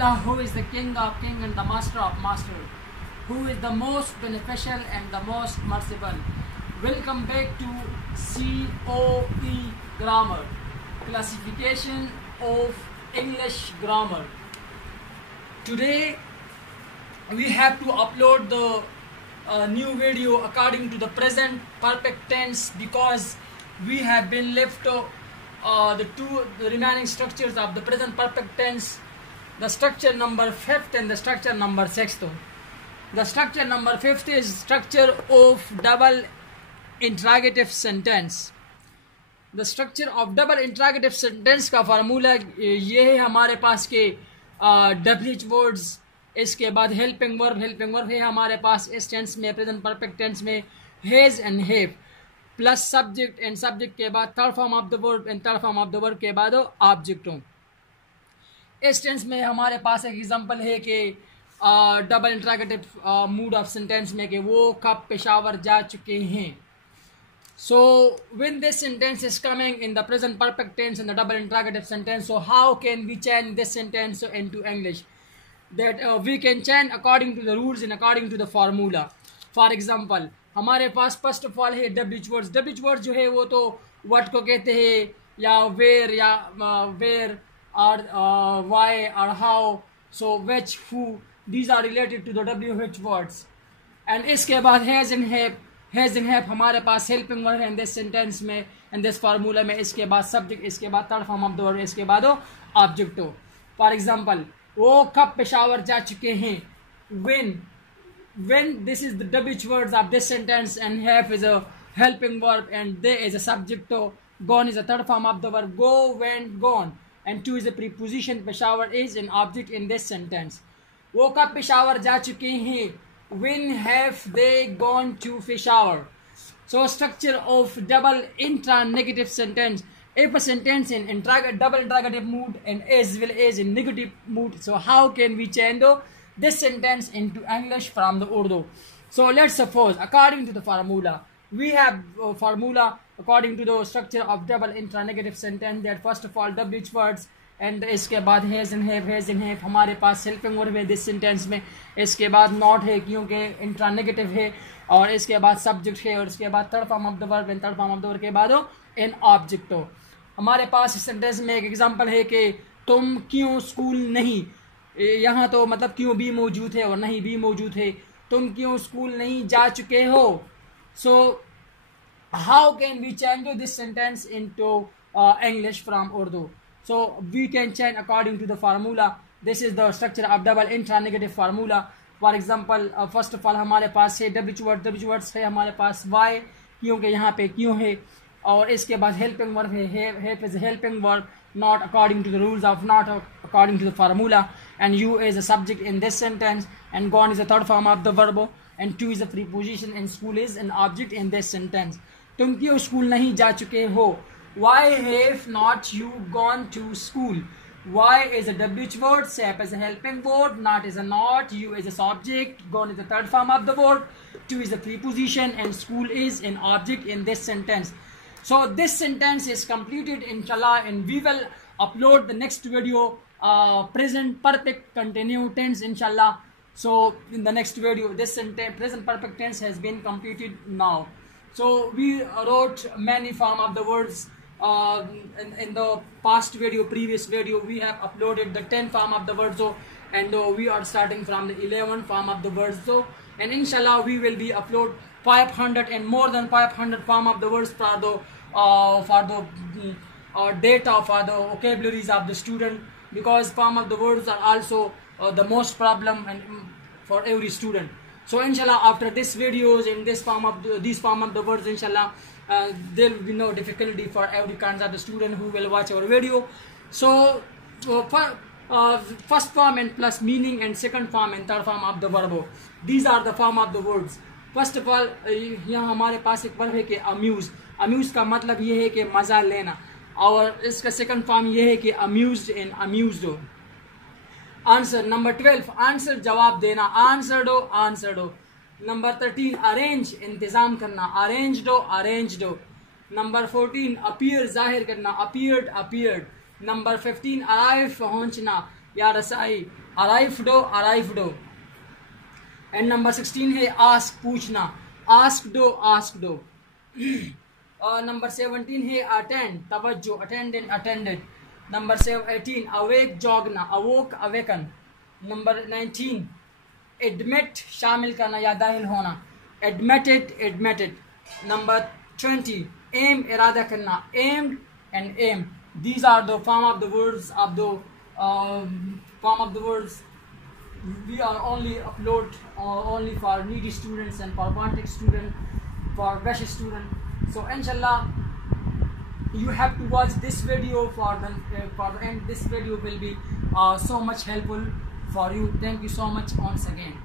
Allah, who is the King of King and the Master of Master, who is the most beneficial and the most merciful. Welcome back to COE Grammar, Classification of English Grammar. Today we have to upload the new video according to the present perfect tense, because we have been left the remaining structures of the present perfect tense, the structure number 5th and the structure number 6th. The structure number 5th is structure of double interrogative sentence. The structure of double interrogative sentence का formula ये है हमारे पास के WH words, इसके बाद helping verb है हमारे पास इस टेंस में, प्रेजेंट परफेक्ट टेंस में has and have, plus subject and subject के बाद third form of the verb and third form of the verb के बाद ऑब्जेक्टों. इस टेंस में हमारे पास एक एग्जांपल है कि double interrogative mood off sentence में कि वो कब पेशावर जा चुके हैं. So when this sentence is coming in the present perfect tense and the double interrogative sentence, so how can we change this sentence into English? That we can change according to the rules and according to the formula. For example, हमारे पास first of all है WH words. WH words जो है वो तो what को कहते हैं, या where, या where or why or how, so which, who, these are related to the WH words. And इसके बाद has and have हमारे पास हेल्पिंग वर्ब है इन दिस सेंटेंस में, इन दिस फार्मूला में. इसके बाद सब्जेक्ट, इसके बाद third form of the verb, इसके बाद ऑब्जेक्ट. फॉर एग्जांपल, वो कब पेशावर जा चुके हैं, when this is the WH words of this sentence, and have is a helping verb and they is a subject, gone is a third form of the verb, go, went, gone, and to is a preposition. Peshawar is an object in this sentence. वो कब पेशावर जा चुके हैं, when have they gone to Peshawar. So structure of double intra-negative sentence. If a sentence in double interrogative mood and as well as in negative mood, so how can we change this sentence into English from the Urdu? So let's suppose according to the formula, we have formula according to the structure of double intra-negative sentence, that first of all WH words and इसके बाद has and have हमारे पास helping verb है this sentence में. इसके बाद not है क्योंकि intra negative है, और इसके बाद सब्जेक्ट है, और इसके बाद third form of the verb and third form of the verb के बाद एन ऑब्जेक्ट. हमारे पास इस सेंटेंस में एक एग्जांपल है कि तुम क्यों स्कूल नहीं, यहाँ तो मतलब क्यों भी मौजूद है और नहीं भी मौजूद है, तुम क्यों स्कूल नहीं जा चुके हो. So how can we change this sentence into English from Urdu? So we can change according to the formula. This is the structure of double intra-negative formula. For example, first of all हमारे पास है WH words है हमारे पास why, क्योंकि यहाँ पे क्यों है, और इसके बाद helping verb है, have is a helping verb, not according to the rules of, not according to the formula, and you is a subject in this sentence, and gone is the third form of the verb, and to is a preposition, and school is an object in this sentence. तुम क्यों school नहीं जा चुके हो. Why have not you gone to school? Why is a WH word, sap is a helping word, not is a not, you is a subject, gone is the third form of the word, to is the preposition, and school is an object in this sentence. So this sentence is completed inshallah, and we will upload the next video present perfect continuous tense inshallah. So in the next video this sentence present perfect tense has been completed now. So we wrote many form of the words. In the past video, previous video, we have uploaded the 10 form of the words, and we are starting from the 11 form of the words, and inshallah we will be upload 500 and more than 500 form of the words for the data for the vocabularies of the student, because form of the words are also the most problem and for every student. So inshallah after this videos in this form of these form of the words, inshallah there will be no difficulty for every kind of the student who will watch our video. So for first form and plus meaning, and second form and third form of the verb, these are the form of the words. First of all यहाँ हमारे पास एक verb है कि amuse का मतलब ये है कि मज़ा लेना, और इसका सेकंड फॉर्म ये है कि amused and amused. Answer number 12 answer जवाब देना, आंसर दो. नंबर 13 अरेंज इंतज़ाम करना, अरेंज दो. नंबर 14 अपीयर जाहिर करना, अपीयर्ड. नंबर 15 अराइव पहुँचना या रसाई, arrived हो। एंड नंबर 16 है आस्क, पूछना, asked हो। और नंबर 17 है अटेंड, तवज्जो, attended। नंबर 18 अवेक, जॉगना, अवोक, अवेकन। नंबर 19 एडमिट, शामिल करना या दाखिल होना, admitted। नंबर 20 एम, इरादा करना, aimed and aim। These are the form of the words we are only upload only for needy students and for wanted student, for rush student. So inshallah you have to watch this video for the end. This video will be so much helpful for you. Thank you so much once again.